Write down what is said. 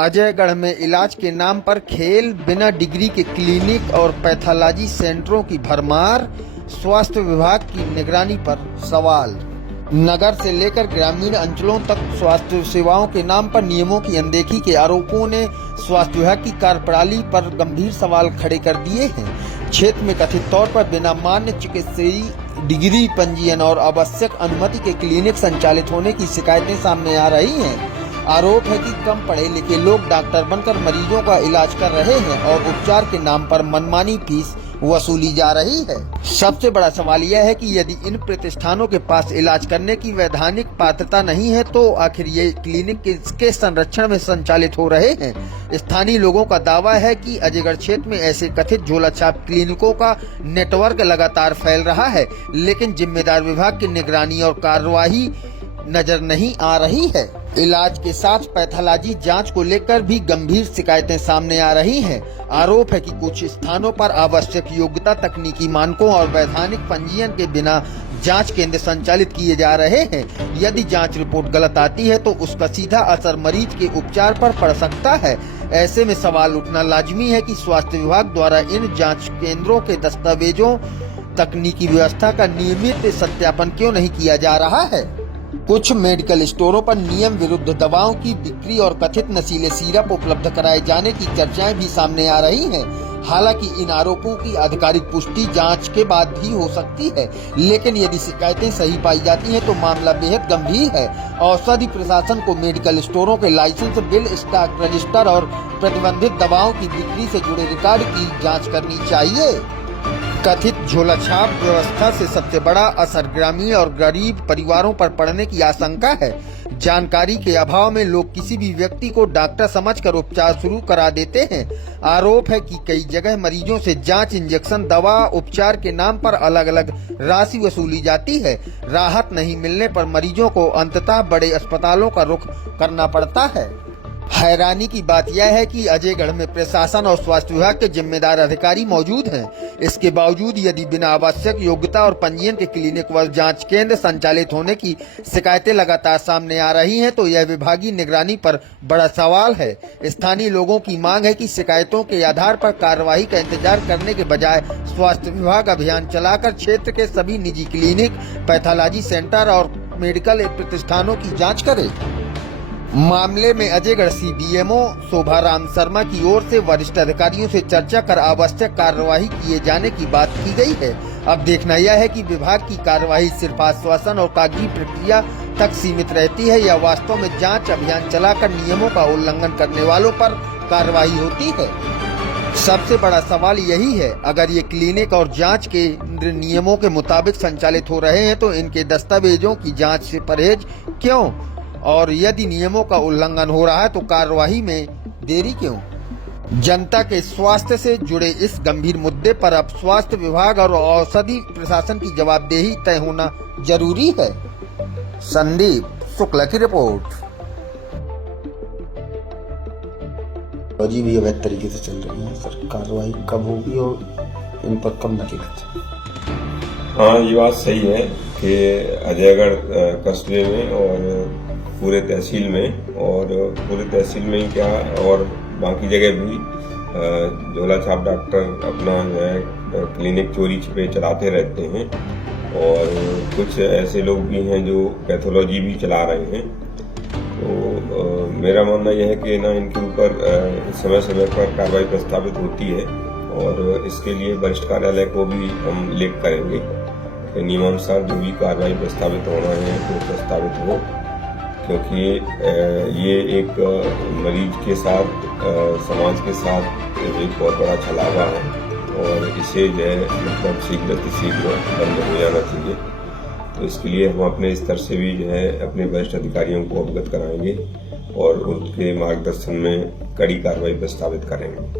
अजयगढ़ में इलाज के नाम पर खेल, बिना डिग्री के क्लिनिक और पैथोलॉजी सेंटरों की भरमार, स्वास्थ्य विभाग की निगरानी पर सवाल। नगर से लेकर ग्रामीण अंचलों तक स्वास्थ्य सेवाओं के नाम पर नियमों की अनदेखी के आरोपों ने स्वास्थ्य विभाग की कार्यप्रणाली पर गंभीर सवाल खड़े कर दिए हैं। क्षेत्र में कथित तौर पर बिना मान्य चिकित्सीय डिग्री, पंजीयन और आवश्यक अनुमति के क्लिनिक संचालित होने की शिकायतें सामने आ रही हैं। आरोप है कि कम पढ़े लिखे लोग डॉक्टर बनकर मरीजों का इलाज कर रहे हैं और उपचार के नाम पर मनमानी फीस वसूली जा रही है। सबसे बड़ा सवाल यह है कि यदि इन प्रतिष्ठानों के पास इलाज करने की वैधानिक पात्रता नहीं है तो आखिर ये क्लिनिक किसके संरक्षण में संचालित हो रहे हैं। स्थानीय लोगों का दावा है कि अजयगढ़ क्षेत्र में ऐसे कथित झोलाछाप क्लिनिकों का नेटवर्क लगातार फैल रहा है, लेकिन जिम्मेदार विभाग की निगरानी और कार्यवाही नजर नहीं आ रही है। इलाज के साथ पैथोलॉजी जांच को लेकर भी गंभीर शिकायतें सामने आ रही हैं। आरोप है कि कुछ स्थानों पर आवश्यक योग्यता, तकनीकी मानकों और वैधानिक पंजीयन के बिना जांच केंद्र संचालित किए जा रहे हैं। यदि जांच रिपोर्ट गलत आती है तो उसका सीधा असर मरीज के उपचार पर पड़ सकता है। ऐसे में सवाल उठना लाजमी है कि स्वास्थ्य विभाग द्वारा इन जांच केंद्रों के दस्तावेजों, तकनीकी व्यवस्था का नियमित सत्यापन क्यों नहीं किया जा रहा है। कुछ मेडिकल स्टोरों पर नियम विरुद्ध दवाओं की बिक्री और कथित नशीले सिरप उपलब्ध कराए जाने की चर्चाएं भी सामने आ रही हैं। हालांकि इन आरोपों की आधिकारिक पुष्टि जांच के बाद भी हो सकती है, लेकिन यदि शिकायतें सही पाई जाती हैं तो मामला बेहद गंभीर है। औषधि प्रशासन को मेडिकल स्टोरों के लाइसेंस, बिल, स्टॉक रजिस्टर और प्रतिबंधित दवाओं की बिक्री से जुड़े रिकॉर्ड की जाँच करनी चाहिए। कथित झोलाछाप व्यवस्था से सबसे बड़ा असर ग्रामीण और गरीब परिवारों पर पड़ने की आशंका है। जानकारी के अभाव में लोग किसी भी व्यक्ति को डॉक्टर समझकर उपचार शुरू करा देते हैं। आरोप है कि कई जगह मरीजों से जांच, इंजेक्शन, दवा, उपचार के नाम पर अलग अलग राशि वसूली जाती है। राहत नहीं मिलने पर मरीजों को अंततः बड़े अस्पतालों का रुख करना पड़ता है। हैरानी की बात यह है कि अजयगढ़ में प्रशासन और स्वास्थ्य विभाग के जिम्मेदार अधिकारी मौजूद हैं। इसके बावजूद यदि बिना आवश्यक योग्यता और पंजीयन के क्लिनिक व जांच केंद्र संचालित होने की शिकायतें लगातार सामने आ रही हैं तो यह विभागीय निगरानी पर बड़ा सवाल है। स्थानीय लोगों की मांग है कि शिकायतों के आधार पर कार्रवाई का इंतजार करने के बजाय स्वास्थ्य विभाग अभियान चलाकर क्षेत्र के सभी निजी क्लिनिक, पैथोलॉजी सेंटर और मेडिकल प्रतिष्ठानों की जाँच करे। मामले में अजयगढ़ सीबीएमओ शोभाराम शर्मा की ओर से वरिष्ठ अधिकारियों से चर्चा कर आवश्यक कार्यवाही किए जाने की बात की गई है। अब देखना यह है कि विभाग की कार्यवाही सिर्फ आश्वासन और कागजी प्रक्रिया तक सीमित रहती है या वास्तव में जांच अभियान चलाकर नियमों का उल्लंघन करने वालों पर कार्रवाई होती है। सबसे बड़ा सवाल यही है, अगर ये क्लिनिक और जांच के नियमों के मुताबिक संचालित हो रहे हैं तो इनके दस्तावेजों की जाँच से परहेज क्यों, और यदि नियमों का उल्लंघन हो रहा है तो कार्यवाही में देरी क्यों। जनता के स्वास्थ्य से जुड़े इस गंभीर मुद्दे पर अब स्वास्थ्य विभाग और औषधि प्रशासन की जवाबदेही तय होना जरूरी है। संदीप शुक्ला की रिपोर्ट। जी भी अवैध तरीके से चल रही है सर, कार्रवाई कब होगी और इन पर कब नकेल? हाँ, ये बात सही है कि अजयगढ़ कस्बे में और पूरे तहसील में, और पूरे तहसील में ही क्या और बाकी जगह भी झोलाछाप डॉक्टर अपना जो है क्लिनिक चोरी छिपे चलाते रहते हैं, और कुछ ऐसे लोग भी हैं जो पैथोलॉजी भी चला रहे हैं। तो मेरा मानना यह है कि ना इनके ऊपर समय समय पर कार्रवाई प्रस्तावित होती है, और इसके लिए वरिष्ठ कार्यालय को भी हम लेख करेंगे। नियमानुसार जो भी कार्रवाई प्रस्तावित होना है वो प्रस्तावित हो, क्योंकि ये एक मरीज के साथ, समाज के साथ एक बहुत बड़ा छलावा है, और इसे जो है मतलब शीघ्र बंद हो जाना चाहिए। तो इसके लिए हम अपने स्तर से भी जो है अपने वरिष्ठ अधिकारियों को अवगत कराएंगे और उनके मार्गदर्शन में कड़ी कार्रवाई प्रस्तावित करेंगे।